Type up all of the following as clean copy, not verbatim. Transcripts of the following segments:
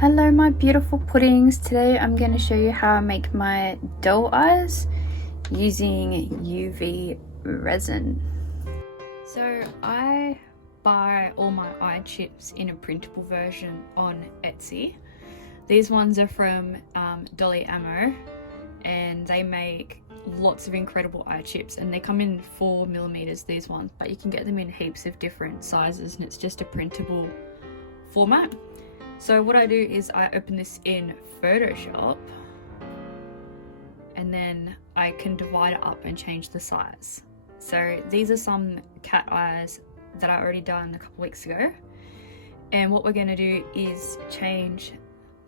Hello my beautiful puddings. Today I'm going to show you how I make my doll eyes using UV resin. So I buy all my eye chips in a printable version on Etsy. These ones are from Dolly Ammo, and they make lots of incredible eye chips, and they come in 4mm, these ones, but you can get them in heaps of different sizes, and it's just a printable format. So what I do is I open this in Photoshop, and then I can divide it up and change the size. So these are some cat eyes that I already done a couple weeks ago, and what we're going to do is change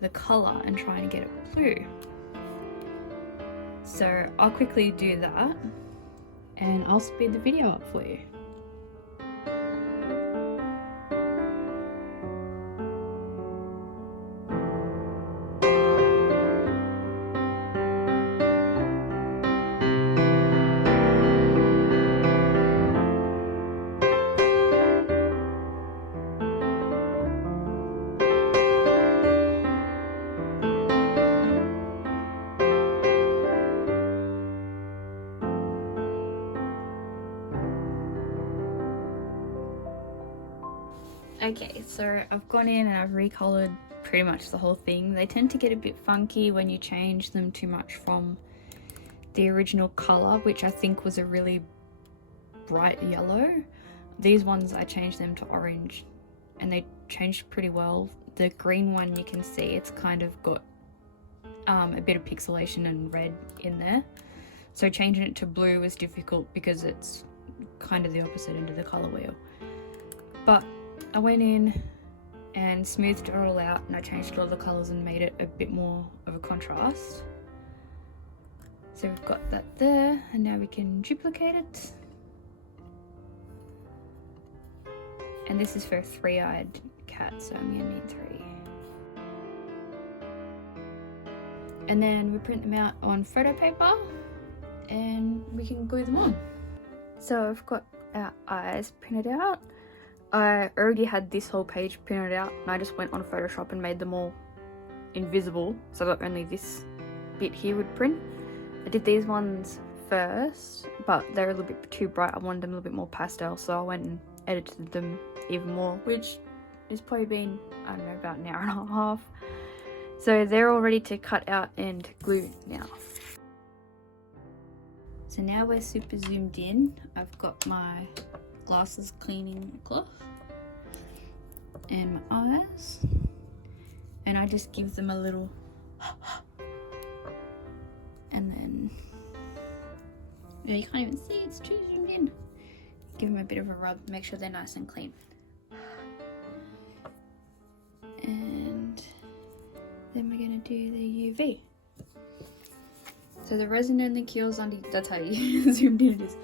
the color and try and get it blue. So I'll quickly do that and I'll speed the video up for you. Okay, so I've gone in and I've recolored pretty much the whole thing. They tend to get a bit funky when you change them too much from the original color, which I think was a really bright yellow. These ones I changed them to orange and they changed pretty well. The green one, you can see it's kind of got a bit of pixelation and red in there. So changing it to blue was difficult because it's kind of the opposite end of the color wheel. But I went in and smoothed it all out, and I changed all the colours and made it a bit more of a contrast. So we've got that there, and now we can duplicate it. And this is for a 3-eyed cat, so I'm gonna need 3. And then we print them out on photo paper and we can glue them on. So I've got our eyes printed out. I already had this whole page printed out, and I just went on Photoshop and made them all invisible so that only this bit here would print. I did these ones first, but they're a little bit too bright. I wanted them a little bit more pastel, so I went and edited them even more, which has probably been, I don't know, about an hour and a half. So they're all ready to cut out and glue now. So now we're super zoomed in. I've got my glasses cleaning cloth and my eyes, and I just give them a little and then you can't even see, it's too zoomed in. Give them a bit of a rub, make sure they're nice and clean, and then we're going to do the UV. So the resin only cures under, that's how you zoomed in it is.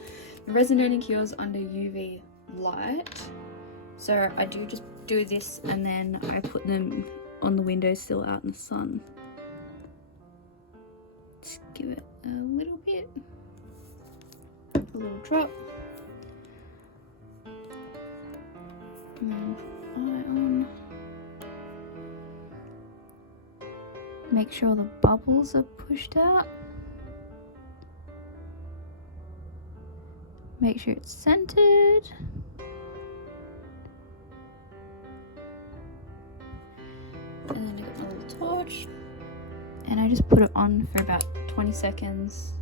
The resin only cures under UV light. So I do just do this, and then I put them on the windowsill out in the sun. Just give it a little bit, a little drop. And then put eye on. Make sure the bubbles are pushed out. Make sure it's centered. And then I got my little torch, and I just put it on for about 20 seconds.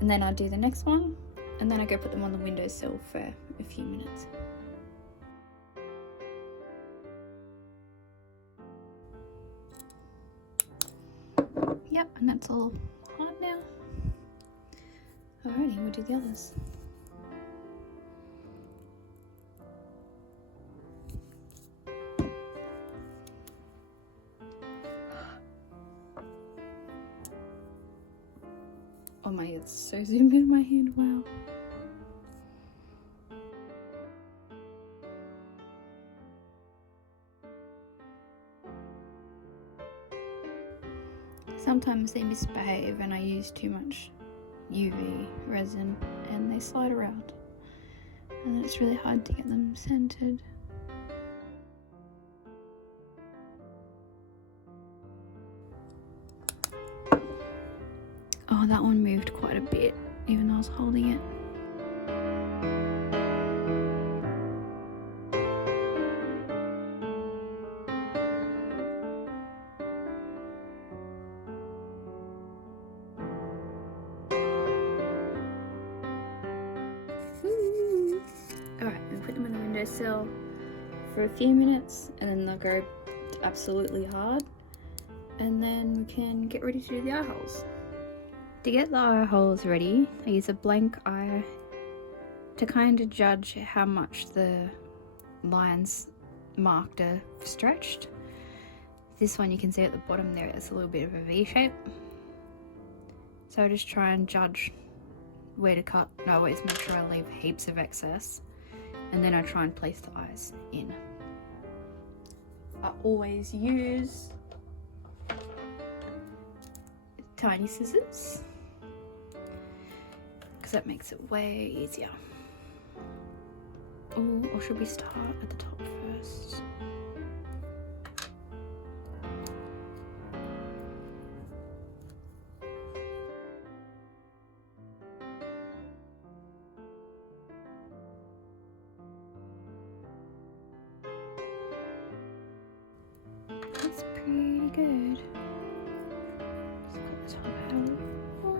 And then I do the next one, and then I go put them on the windowsill for a few minutes. Yep, and that's all hard now. Alrighty, we'll do the others. Oh my, it's so zoomed in my hand, wow. Sometimes they misbehave and I use too much UV resin and they slide around, and it's really hard to get them centered. Oh, that one moved quite a bit, even though I was holding it. Alright, we put them on the windowsill for a few minutes and then they'll go absolutely hard, and then we can get ready to do the eye holes. To get the eye holes ready, I use a blank eye to kind of judge how much the lines marked are stretched. This one you can see at the bottom there, it's a little bit of a V shape. So I just try and judge where to cut. I always make sure I leave heaps of excess, and then I try and place the eyes in. I always use tiny scissors because that makes it way easier. Oh, or should we start at the top first? That's pretty good. Just put the top out. Oh.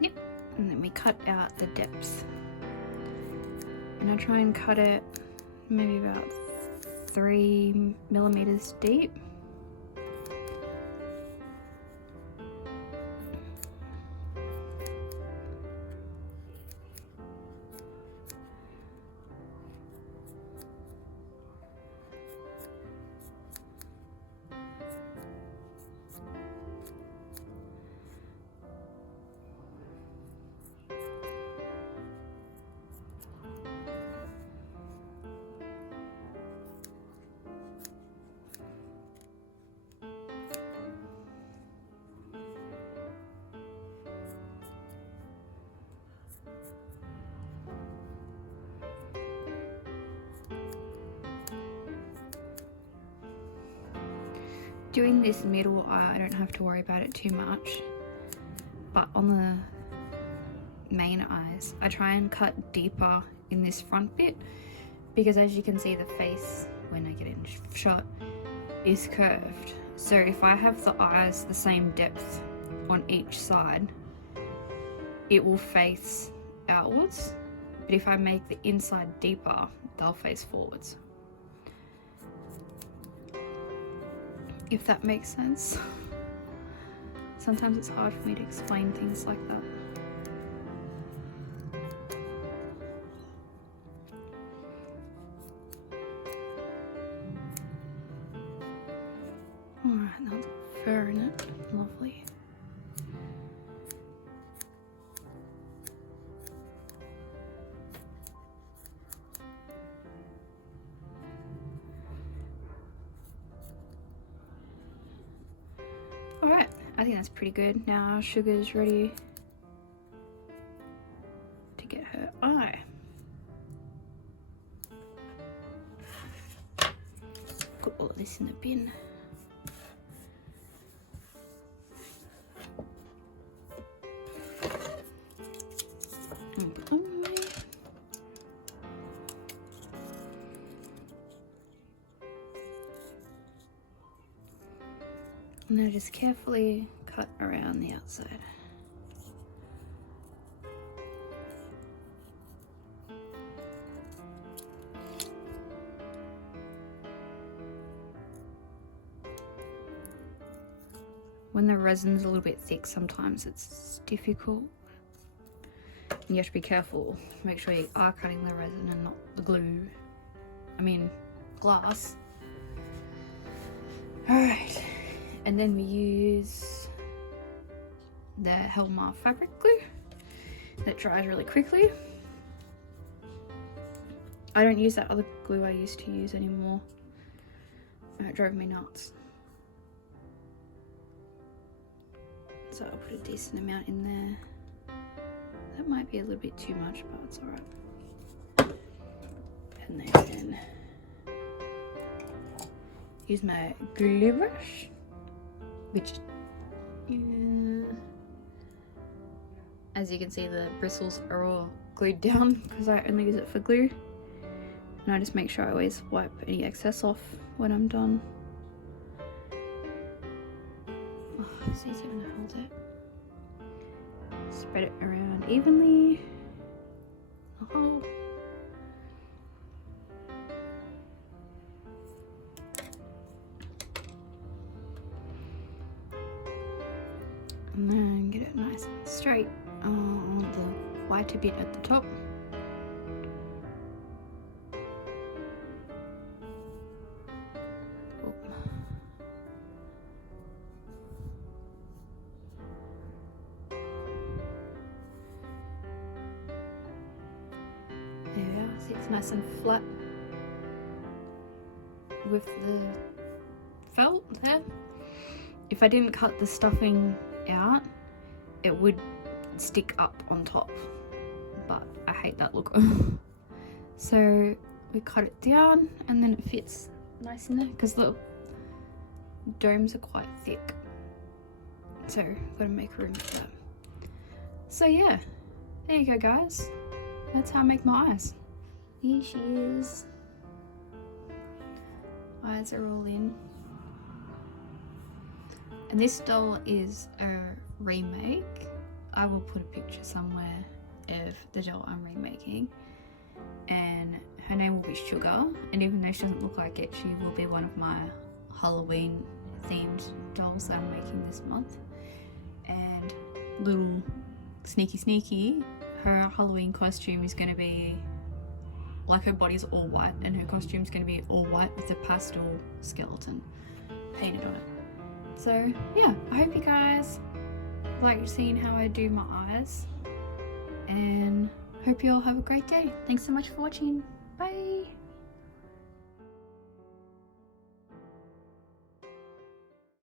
Yep, and then we cut out the depth. And I try and cut it maybe about 3 millimeters deep. Doing this middle eye, I don't have to worry about it too much, but on the main eyes, I try and cut deeper in this front bit, because as you can see, the face, when I get it in shot, is curved. So if I have the eyes the same depth on each side, it will face outwards, but if I make the inside deeper, they'll face forwards. If that makes sense. Sometimes it's hard for me to explain things like that. Alright, that's fur in it. Lovely. Alright, I think that's pretty good. Now Sugar's ready to get her eye. Put all of this in the bin. And then just carefully cut around the outside. When the resin's a little bit thick, sometimes it's difficult. And you have to be careful. Make sure you are cutting the resin and not the glue. I mean, glass. Alright. And then we use the Helmar fabric glue that dries really quickly. I don't use that other glue I used to use anymore. It drove me nuts. So I'll put a decent amount in there. That might be a little bit too much, but it's alright. And then use my glue brush, which, as you can see, the bristles are all glued down because I only use it for glue. And I just make sure I always wipe any excess off when I'm done. Oh, it's easy when I hold it. Spread it around evenly. Oh. And then get it nice and straight on the whiter bit at the top. There we are, see it's nice and flat with the felt there. If I didn't cut the stuffing out, it would stick up on top, but I hate that look. So we cut it down and then it fits nice in there because the domes are quite thick, so I've got to make room for that. So yeah, there you go guys, that's how I make my eyes. Here she is, eyes are all in. And this doll is a remake. I will put a picture somewhere of the doll I'm remaking, and her name will be Sugar, and even though she doesn't look like it, she will be one of my Halloween themed dolls that I'm making this month. And little sneaky, her Halloween costume is going to be like, her body's all white and her costume's going to be all white with a pastel skeleton painted on it. So yeah, I hope you guys like seeing how I do my eyes, and hope you all have a great day. Thanks so much for watching. Bye.